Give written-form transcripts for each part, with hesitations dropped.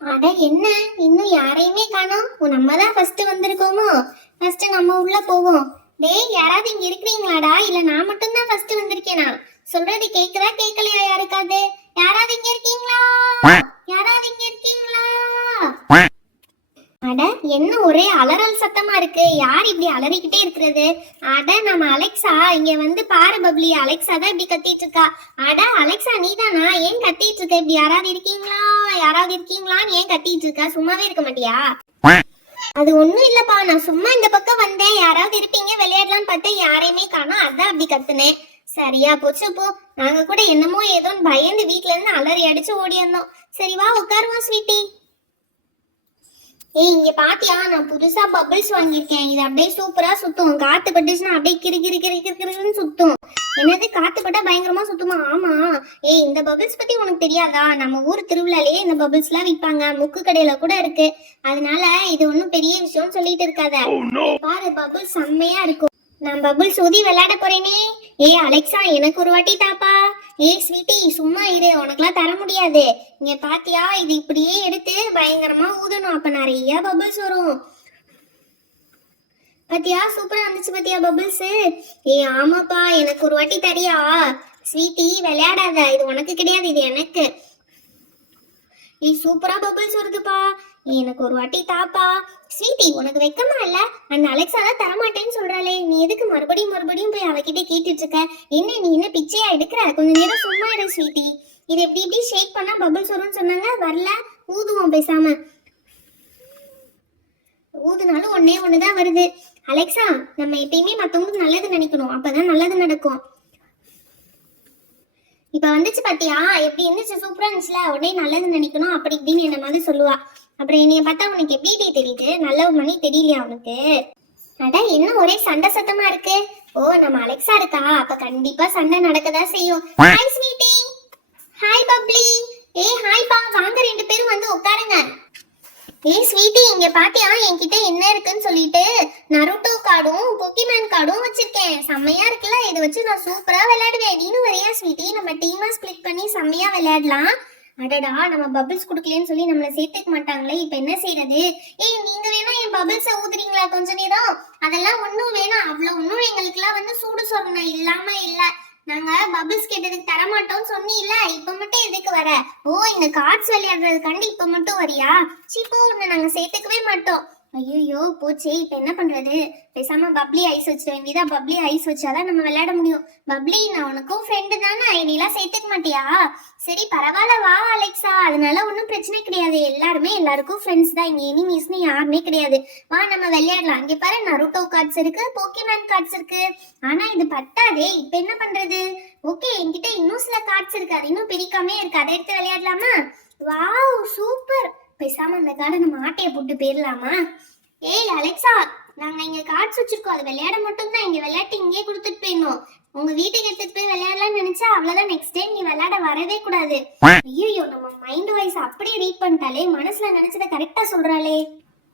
அட என்ன, இன்னும் யாரையுமே காணோம். நம்ம தான் ஃபர்ஸ்ட் வந்திருக்கோமோ? ஃபர்ஸ்ட் நம்ம உள்ள போவோம். டேய், யாராவது இங்க இருக்கிறீங்களாடா? இல்ல நான் மட்டும் தான் ஃபர்ஸ்ட் வந்திருக்கேனா? சொல்றது கேக்குதா கேட்கலையா யாருக்காவது? யாராவது இங்க இருக்கீங்களா? யாராவது இங்க இருக்கீங்களா? அட என்ன ஒரே அலறல் சத்தமா இருக்கு. யார் இப்படி அலறிக்கிட்டே இருக்கிறது? அட நம்ம அலெக்சா. இங்க வந்து பாரு பப்ளி, அலெக்சா தான் இப்படி கத்திட்டு இருக்கா. அட அலெக்சா, நீதானா? ஏன் கத்திட்டு இருக்க இப்படி? யாராவது இருக்கீங்களா? யாராவது இருக்கீங்களான்னு ஏன் கத்திட்டு இருக்கா? சும்மாவே இருக்க மாட்டியா? அது ஒண்ணும் இல்லப்பா, நான் சும்மா இந்த பக்கம் வந்தேன். யாராவது இருப்பீங்க விளையாடலான்னு பார்த்தா யாரையுமே காணோம், அதான் அப்படி கத்துனேன். சரியா போச்சு போ. நாங்க கூட என்னமோ ஏதோன்னு பயந்து வீட்ல இருந்து அலறி அடிச்சு ஓடி வந்தோம். சரி வா உட்காருவோம் ஸ்வீட்டி. ஏய், இங்க பாத்தியா, நான் புதுசா பபிள்ஸ் வாங்கியிருக்கேன். இது அப்படியே சூப்பரா சுத்தும். காத்து பட்டுச்சுன்னா அப்படியே கிரு கிரு கிரு கிரு கிருன்னு சுத்தும். என்னது, காத்து பட்டா பயங்கரமா சுத்துமா? ஆமா. ஏய், இந்த பபிள்ஸ் பத்தி உனக்கு தெரியாதா? நம்ம ஊர் திருவிழாலேயே இந்த பபிள்ஸ் எல்லாம் விற்பாங்க. முக்கு கடையில கூட இருக்கு. அதனால இது ஒன்றும் பெரிய விஷயம்னு சொல்லிட்டு இருக்காத. பாரு, பபிள்ஸ் செம்மையா இருக்கும். நான் பபிள்ஸ் ஊதி விளையாட போறேனே. ஏய் அலெக்சா, எனக்கு ஒரு வாட்டி தாப்பா. ஏய் ஸ்வீட்டி, சும்மா இரு, உனக்குலாம் தர முடியாது. இங்க பாத்தியா, இது இப்படியே எடுத்து பயங்கரமா ஊதணும். அப்ப நிறைய பபிள்ஸ் வரும். பாத்தியா, சூப்பரா வந்துச்சு பாத்தியா பபிள்ஸ்? ஏய் ஆமாப்பா, எனக்கு ஒரு வாட்டி தரியா? ஸ்வீட்டி விளையாடாத, இது உனக்கு கிடையாது, இது எனக்கு. ஏய் சூப்பரா பபிள்ஸ் வருதுப்பா. எனக்கு ஒரு வாட்டி தாப்பா. ஸ்வீட்டி, உனக்கு வெக்கமா இல்ல? அந்த அலெக்சா தான் தரமாட்டேன்னு சொல்றாளே, நீ எதுக்கு மறுபடியும் மறுபடியும் போய் அவகிட்ட கேட்டுட்டு இருக்க? என்ன நீ என்ன பிச்சையா எடுக்கிற? கொஞ்ச நேரம் சும்மா இரு ஸ்வீட்டி. இது எப்படி இப்படி ஷேக் பண்ணா பபிள்ஸ் வரும்னு சொன்னாங்க, வரல. ஊதுவோம் பேசாம. ஊதுனாலும் ஒன்னே ஒண்ணுதான் வருது. அலெக்சா, நம்ம எப்பயுமே மத்தவங்களுக்கு நல்லது நினைக்கணும், அப்பதான் நல்லது நடக்கும். இப்ப வந்துச்சு பாத்தியா, எப்படி இருந்துச்சு? சூப்பரா இருந்துச்சுல. உடனே நல்லது நினைக்கணும் அப்படி இப்படின்னு என்ன மாதிரி சொல்லுவா. அப்புறம் என்னைய பார்த்தா உனக்கு எப்படி தெரியுது? நல்ல மணி தெரியலையா உனக்கு? அட என்ன ஒரே சண்டை சத்தமா இருக்கு? ஓ, நம்ம அலெக்சா இருக்கா, அப்ப கண்டிப்பா சண்டை நடக்கதான் செய்யும். Hi sweetie. Hi bubbly. ஏய் ஹாய் பா, வாங்க ரெண்டு பேரும் வந்து உட்காருங்க. ஏய் ஸ்வீட்டி, இங்க பாத்தியா என்கிட்ட என்ன இருக்குன்னு சொல்லிட்டு நருட்டோ கார்டும் போக்கிமான் கார்டும் வச்சிருக்கேன். செம்மையா இருக்குல்ல? இதை வச்சு நான் சூப்பரா விளையாடுவேன். நீனும் வரையா ஸ்வீட்டி? நம்ம டீமா ஸ்பிளிட் பண்ணி செம்மையா விளையாடலாம். அடடா, நம்ம பபிள்ஸ் குடுக்கலன்னு சொல்லி நம்மள சேர்த்துக்க மாட்டாங்களே, இப்ப என்ன செய்யறது? ஏய், நீங்க வேணா என் பபிள்ஸ ஊதுறீங்களா கொஞ்ச நேரம்? அதெல்லாம் ஒண்ணும் வேணாம். அவ்வளவு ஒண்ணும் எங்களுக்கு எல்லாம் வந்து சூடு சொரணை இல்லாம இல்ல. நாங்க பபிள்ஸ் கேட்டதுக்கு தர மாட்டோம்னு சொன்னீல்ல, இப்ப மட்டும் எதுக்கு வர? ஓ, இந்த கார்ட்ஸ் விளையாடுறதுக்காண்டி இப்ப மட்டும் வரியா? சீப்போ, உன்னை நாங்க சேர்த்துக்கவே மாட்டோம். ஐயோ போச்சே, இப்ப என்ன பண்றது? பேசாம பப்ளி ஐஸ் வச்சிட வேண்டியதா. பப்ளி ஐஸ் வச்சாதான் நம்ம விளையாட முடியும். பப்ளி, நான் உனக்கும் ஃப்ரெண்டு தானே, என்னெல்லாம் சேர்த்துக்க மாட்டியா? சரி பரவாயில்ல, வா அலெக்சா, அதனால ஒன்றும் பிரச்சனை கிடையாது. எல்லாருமே எல்லாருக்கும் ஃப்ரெண்ட்ஸ் தான். இங்க எனிமீஸ்னு யாருமே கிடையாது. வா நம்ம விளையாடலாம். இங்க பாரு, நருட்டோ கார்ட்ஸ் இருக்கு, போக்கிமேன் கார்ட்ஸ் இருக்கு. ஆனா இது பத்தாதே, இப்ப என்ன பண்றது? ஓகே, என்கிட்ட இன்னும் சில கார்ட்ஸ் இருக்கு, அது இன்னும் பிரிக்காமே இருக்கு. அதை எடுத்து விளையாடலாமா? Wow super. பேசாம அந்த கார்டை நம்ம ஆட்டையை போட்டு போயிடலாமா? ஏய் அலெக்சா, நாங்க இங்க கார்ட்ஸ் வச்சிருக்கோம், அது விளையாட மட்டும் தான். இங்க விளையாட்டு இங்கே கொடுத்துட்டு போயிடணும். உங்க வீட்டுக்கு எடுத்துட்டு போய் விளையாடலாம்னு நினைச்சா அவ்வளவுதான். நெக்ஸ்ட் டைம் நீ விளையாட வரவே கூடாது. ஐயோ, நம்ம மைண்ட் வாய்ஸ் அப்படியே ரீட் பண்ணிட்டாலே, மனசுல நினைச்சதை கரெக்டா சொல்றாளே.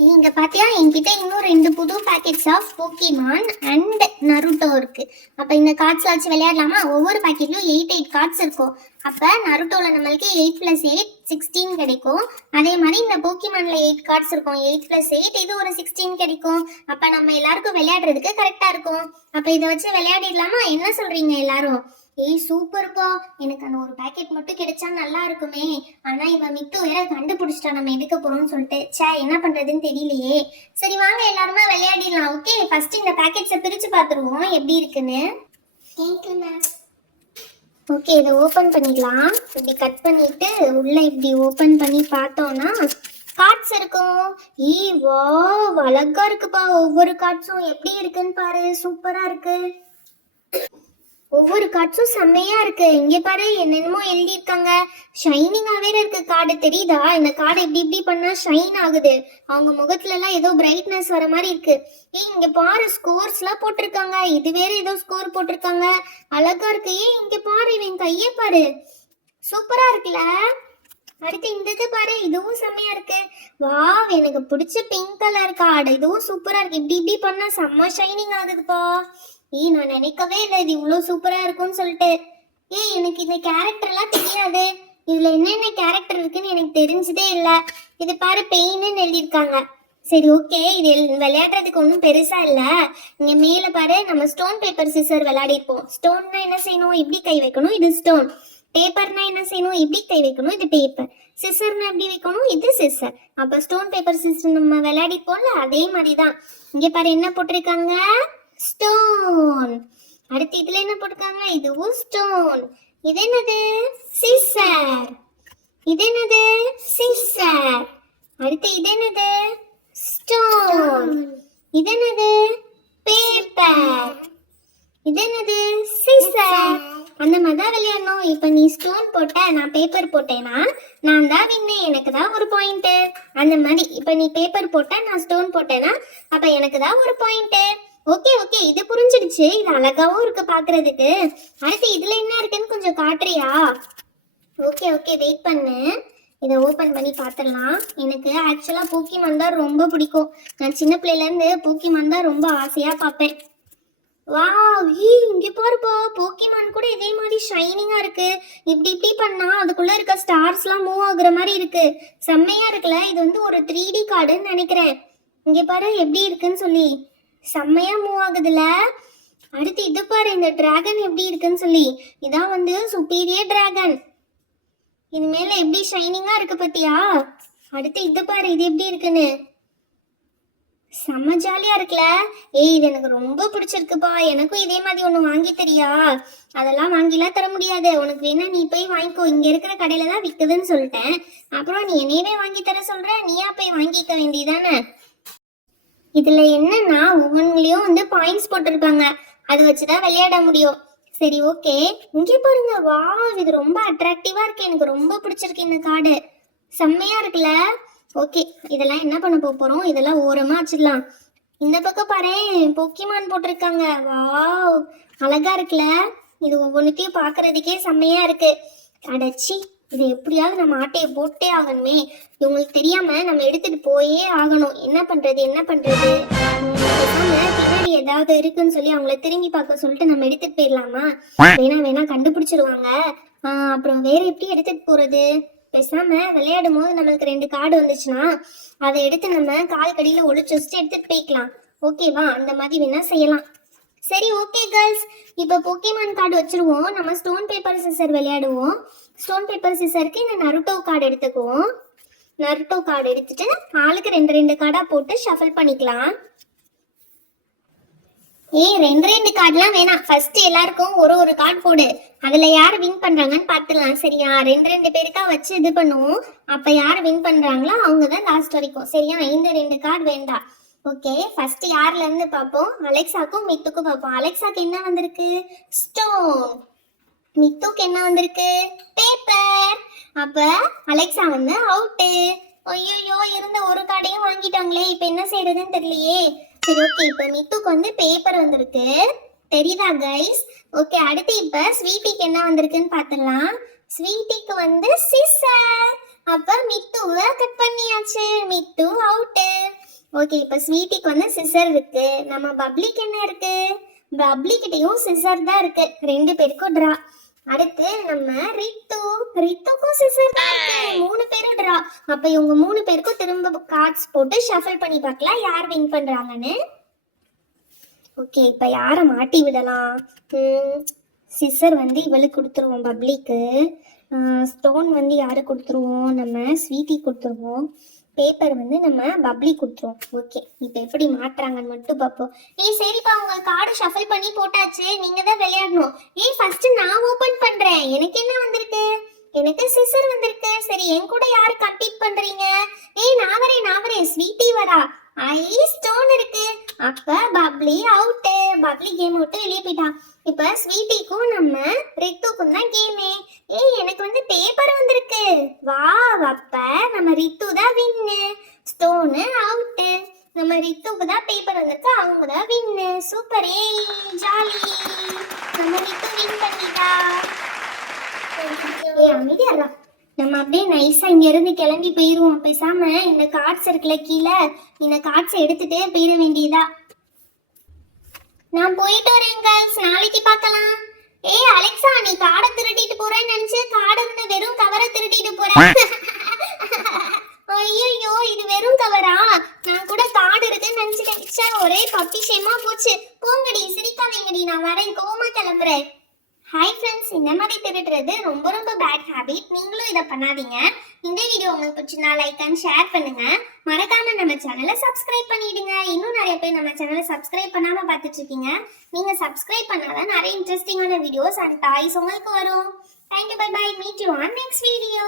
இங்க பாத்தியா, என்கிட்ட இன்னும் 2 புது packets of Pokemon and Naruto இருக்கு. அப்ப இந்த கார்ட்ஸ் வச்சு விளையாடலாமா? ஒவ்வொரு பேக்கெட்லயும் 8 கார்ட்ஸ் இருக்கும். அப்ப நருட்டோல நம்மளுக்கு 8 + 8 16 கிடைக்கும். அதே மாதிரி இந்த போக்கிமான்ல 8 கார்ட்ஸ் இருக்கும். 8 + 8 இது ஒரு 16 கிடைக்கும். அப்ப நம்ம எல்லாருக்கும் விளையாடுறதுக்கு கரெக்டா இருக்கும். அப்ப இதை வச்சு விளையாடிடலாமா? என்ன சொல்றீங்க எல்லாரும்? ஏய் சூப்பர்ப்பா, எனக்கு அந்த ஒரு பேக்கெட் மட்டும் கிடைச்சா நல்லா இருக்குமே. ஆனா இவன் மித்து வேற கண்டுபிடிச்சிட்டா நம்ம எடுக்க போறோம்னு சொல்லிட்டு. சே, என்ன பண்றதுன்னு தெரியலையே. சரி வாங்க எல்லாருமே விளையாடிடலாம். ஓகே, ஃபர்ஸ்ட் இந்த பேக்கெட்ஸை பிரிச்சு பார்த்துருவோம் எப்படி இருக்குன்னு. ஓகே, இதை ஓபன் பண்ணிக்கலாம். இப்படி கட் பண்ணிட்டு உள்ள இப்படி ஓபன் பண்ணி பார்த்தோம்னா கார்ட்ஸ் இருக்கும். வா, அழகா இருக்குப்பா. ஒவ்வொரு கார்ட்ஸும் எப்படி இருக்குன்னு பாரு, சூப்பரா இருக்கு. ஒவ்வொரு கார்ட்ஸும் செம்மையா இருக்கு. இங்க பாரு, என்னென்னமோ எழுதி இருக்காங்க. ஷைனிங்கா வேற இருக்கு கார்டு, தெரியுதா? இந்த கார்டு இப்படி இப்படி பண்ணா ஷைன் ஆகுது. அவங்க முகத்துல எல்லாம் ஏதோ பிரைட்னஸ் வர மாதிரி இருக்கு. இங்க பாரு, ஸ்கோர்ஸ் எல்லாம் போட்டிருக்காங்க. இது வேற ஏதோ ஸ்கோர் போட்டிருக்காங்க, அழகா இருக்கு. இங்க பாரு, இவன் கையே பாரு, சூப்பரா இருக்குல்ல? அடுத்து இந்த இது பாரு, இதுவும் செம்மையா இருக்கு. வாவ், எனக்கு பிடிச்ச பிங்க் கலர் கார்டு, இதுவும் சூப்பரா இருக்கு. இப்படி இப்படி பண்ணா செம்ம ஷைனிங் ஆகுதுப்பா. நான் நினைக்கவே இல்லை இது இவ்வளோ சூப்பரா இருக்கும்னு சொல்லிட்டு. எனக்கு இந்த கேரக்டர் எல்லாம் தெரியாது. இதுல என்னென்ன கேரக்டர் இருக்குன்னு எனக்கு தெரிஞ்சதே இல்லை. இது பாரு பெயின்னு எழுதியிருக்காங்க. சரி ஓகே, இது விளையாடுறதுக்கு ஒன்றும் பெருசா இல்லை. இங்க மேல பாரு நம்ம ஸ்டோன் பேப்பர் சிசர் விளையாடிருப்போம். ஸ்டோன்னா என்ன செய்யணும், இப்படி கை வைக்கணும், இது ஸ்டோன். பேப்பர்னா என்ன செய்யணும், இப்படி கை வைக்கணும், இது பேப்பர். சிசர்னா எப்படி வைக்கணும், இது சிசர். அப்ப ஸ்டோன் பேப்பர் சிசர் நம்ம விளையாடிப்போம்ல, அதே மாதிரி தான். இங்க பாரு என்ன போட்டிருக்காங்க, ஸ்டோன். அடுத்து இதுல என்ன போட்டிருக்காங்க, இதுவும் ஸ்டோன். இது என்னது, சிசர். இது என்னது, சிசர். அடுத்து இது என்னது, ஸ்டோன். இது என்னது, பேப்பர். இது என்னது, சிசர். அந்த மாதிரி தான் விளையாடணும். இப்ப நீ ஸ்டோன் போட்ட, நான் பேப்பர் போட்டேன்னா நான் தான் வின்னு, எனக்கு தான் ஒரு பாயிண்ட். அந்த மாதிரி இப்ப நீ பேப்பர் போட்ட, நான் ஸ்டோன் போட்டேன்னா அப்ப எனக்கு தான் ஒரு பாயிண்ட். ஓகே ஓகே, இது புரிஞ்சிடுச்சு. இது அழகாவும் இருக்கு பாக்குறதுக்கு. அடுத்து இதுல என்ன இருக்குன்னு கொஞ்சம் காட்டுறியா? ஓகே ஓகே, வெயிட் பண்ணு. இதை ஓப்பன் பண்ணி பார்த்துடலாம். எனக்கு ஆக்சுவலா போக்கிமான் தான் ரொம்ப பிடிக்கும். நான் சின்ன பிள்ளையில இருந்து போக்கிமான் தான் ரொம்ப ஆசையா பார்ப்பேன். வாவ், இங்க பாருப்பா, போக்கிமான் கூட இதே மாதிரி ஷைனிங்கா இருக்கு. இப்படி இப்படி பண்ணா அதுக்குள்ள இருக்க ஸ்டார்ஸ்லாம் மூவ் ஆகுற மாதிரி இருக்கு. செம்மையா இருக்குல்ல. இது வந்து ஒரு 3D கார்டுன்னு நினைக்கிறேன். இங்க பாரு எப்படி இருக்குன்னு சொல்லி, செம்மையா மூவ் ஆகுதுல. அடுத்து இது பாரு, இந்த டிராகன் எப்படி இருக்குன்னு சொல்லி, இதான் வந்து சுப்பீரியர் டிராகன். இது மேல எப்படி ஷைனிங்கா இருக்கு பத்தியா? அடுத்து இது பாரு, இது எப்படி இருக்குன்னு, செம்ம ஜாலியா இருக்குல்ல. இது எனக்கு ரொம்ப பிடிச்சிருக்குப்பா. எனக்கும் இதே மாதிரி ஒண்ணு வாங்கி தரியா? அதெல்லாம் வாங்கிலாம் தர முடியாது. உனக்கு வேணா நீ போய் வாங்கிக்கோ, இங்க இருக்கிற கடையில தான் விக்குதுன்னு சொல்லிட்டேன். அப்புறம் நீ என்னையவே வாங்கி தர சொல்ற, நீயா போய் வாங்கிக்க வேண்டியதானே. இதுல என்னன்னா ஒவ்வொன்றிலயும் வந்து பாயிண்ட்ஸ் போட்டிருப்பாங்க, அது வச்சுதான் விளையாட முடியும். சரி ஓகே, இங்கே பாருங்க. வா, இது ரொம்ப அட்ராக்டிவா இருக்கு. எனக்கு ரொம்ப பிடிச்சிருக்கு இந்த கார்டு. செம்மையா இருக்குல்ல. ஓகே, இதெல்லாம் என்ன பண்ண போறோம், இதெல்லாம் ஓரமா வச்சிடலாம். இந்த பக்கம் பாரு, போக்கிமான் போட்டிருக்காங்க. வாவ், அழகா இருக்குல்ல. இது ஒவ்வொன்றுத்தையும் பாக்குறதுக்கே செம்மையா இருக்கு. அடச்சி, இது எப்படியாவது நம்ம ஆட்டையை போட்டே ஆகணுமே. இவங்களுக்கு தெரியாம நம்ம எடுத்துட்டு போயே ஆகணும். என்ன பண்றது என்ன பண்றது, பின்னாடி ஏதாவது இருக்குன்னு சொல்லி அவங்கள திரும்பி பார்க்க சொல்லிட்டு நம்ம எடுத்துட்டு போயிடலாமா? வேணா கண்டுபிடிச்சிருவாங்க. அப்புறம் வேற எப்படி எடுத்துட்டு போறது? பேசாம விளையாடும் போது நம்மளுக்கு 2 கார்டு வந்துச்சுன்னா அதை எடுத்து நம்ம கால் கடியில ஒளிச்சு வச்சுட்டு எடுத்துட்டு போய்க்கலாம். ஓகேவா? அந்த மாதிரி வேணா செய்யலாம். சரி ஓகே கேர்ள்ஸ், இப்போ போக்கிமான் கார்டு வச்சிருவோம். நம்ம ஸ்டோன் பேப்பர் சிசர் விளையாடுவோம். ஸ்டோன் பேப்பர் சிசருக்கு இந்த நருட்டோ கார்டு எடுத்துக்குவோம். நருட்டோ கார்டு எடுத்துட்டு ஆளுக்கு 2 கார்டா போட்டு ஷஃபிள் பண்ணிக்கலாம். 2 கார்டுலாம் வேணாம். ஃபர்ஸ்ட் எல்லாருக்கும் ஒரு கார்டு போடு. அதுல யார் வின் பண்றாங்கன்னு பார்த்துடலாம். சரியா? 2 பேருக்கா வச்சு இது பண்ணுவோம். அப்ப யார் வின் பண்றாங்களோ அவங்க தான் லாஸ்ட் வரைக்கும். சரியா? இந்த 2 கார்டு வேண்டாம். ஓகே, ஃபர்ஸ்ட் யார்ல இருந்து பார்ப்போம்? அலெக்சாக்கும் மித்துக்கும் பார்ப்போம். அலெக்சாக்கு என்ன வந்திருக்கு? ஸ்டோன். மித்துக்கு என்ன வந்திருக்கு? பேப்பர். அப்ப அலெக்சா வந்து அவுட்டு. ஐயோ, இருந்த ஒரு கார்டையும் வாங்கிட்டாங்களே. இப்ப என்ன செய்யறதுன்னு தெரியலையே. சரி ஓகே, இப்ப மித்துக்கு வந்து பேப்பர் வந்திருக்கு. தெரியுதா கைஸ்? ஓகே, அடுத்து இப்ப ஸ்வீட்டிக்கு என்ன வந்திருக்குன்னு பார்த்துடலாம். ஸ்வீட்டிக்கு வந்து சிசர். அப்ப மித்துவை கட் பண்ணியாச்சு. மித்து அவுட்டு. ஓகே, இப்ப ஸ்வீட்டிக்கு வந்து சிசர் இருக்கு. நம்ம பப்ளிக்கு என்ன இருக்கு? பப்ளிக்கிட்டையும் சிசர் தான் இருக்கு. 2 பேருக்கும் டிரா. அடுத்து நம்ம ரித்துக்கும் சிசர் தான் இருக்கு. 3 பேரும் டிரா. அப்ப இவங்க 3 பேருக்கும் திரும்ப கார்ட்ஸ் போட்டு ஷஃபிள் பண்ணி பார்க்கலாம் யார் வின் பண்றாங்கன்னு. ஓகே, இப்ப யார மாட்டி விடலாம்? சிசர் வந்து இவளுக்கு கொடுத்துருவோம், பப்ளிக்கு. ஸ்டோன் வந்து யாரு கொடுத்துருவோம்? நம்ம ஸ்வீட்டி கொடுத்துருவோம். பேப்பர் வந்து நம்ம பப்ளி கொடுத்துருவோம். ஓகே, இப்போ எப்படி மாட்டுறாங்கன்னு மட்டும் பார்ப்போம். சரிப்பா, உங்க கார்டு ஷஃபிள் பண்ணி போட்டாச்சு. நீங்க தான் விளையாடணும். ஃபர்ஸ்ட் நான் ஓபன் பண்றேன். எனக்கு என்ன வந்திருக்கு? எனக்கு சிசர் வந்திருக்கு. சரி, என் கூட யாரு கம்பீட் பண்றீங்க? நான் வரேன். ஸ்வீட்டி வரா. ஸ்டோன் இருக்கு. அப்ப பப்ளி அவுட்டு. பப்ளி கேம் விட்டு வெளியே போயிட்டான். இப்ப ஸ்வீட்டிக்கும் நம்ம ரித்துக்கும் தான் கேமே. எனக்கு வந்து பேப்பர் வந்திருக்கு. வா, அப்ப நம்ம ரித்து தான் வின்னு. Stone out. நம்ம ரித்துக்கு தான் பேப்பர் வந்திருக்கு, அவங்க தான் வின்னு. சூப்பர். ஜாலி. நம்ம ரித்து வின் பண்ணிட்டா. அமைதியா நம்ம அப்படியே நைஸா இங்க இருந்து கிளம்பி போயிருவோம். பேசாம இந்த கார்ட்ஸ் இருக்குல்ல கீழே, இந்த கார்ட்ஸ் எடுத்துட்டு போயிட வேண்டியதா. நான் போயிட்டு வரேன் கேர்ள்ஸ், நாளைக்கு பார்க்கலாம். ஏய் அலெக்சா, நீ காடை திருடிட்டு போறேன்னு நினைச்சு காடை இருந்த வெறும் கவரை திருடிட்டு போற. ஐயோ, இது வெறும் கவரா? நான் கூட காடு இருக்குன்னு நினைச்சுட்டேன். ஒரே பப்பி ஷேமா போச்சு. போங்கடி, சிரிக்காதீங்கடி, நான் வரேன், கோவமா கிளம்புறேன். ஹாய் ஃப்ரெண்ட்ஸ், இந்த மாதிரி திருடுறது ரொம்ப ரொம்ப பேட் ஹேபிட். நீங்களும் இதை பண்ணாதீங்க. இந்த வீடியோ உங்களுக்கு பிடிச்சிருந்தா லைக் அண்ட் ஷேர் பண்ணுங்க. மறக்காம நம்ம சேனலை சப்ஸ்கிரைப் பண்ணிடுங்க. இன்னும் நிறைய பேர் நம்ம சேனலை சப்ஸ்கிரைப் பண்ணாம பார்த்துட்டு இருக்கீங்க. நீங்க சப்ஸ்கிரைப் பண்ணாதான் நிறைய இன்ட்ரெஸ்டிங்கான வீடியோஸ் அண்ட் டாய்ஸ் உங்களுக்கு வரும். Thank you, bye bye, meet you on next video.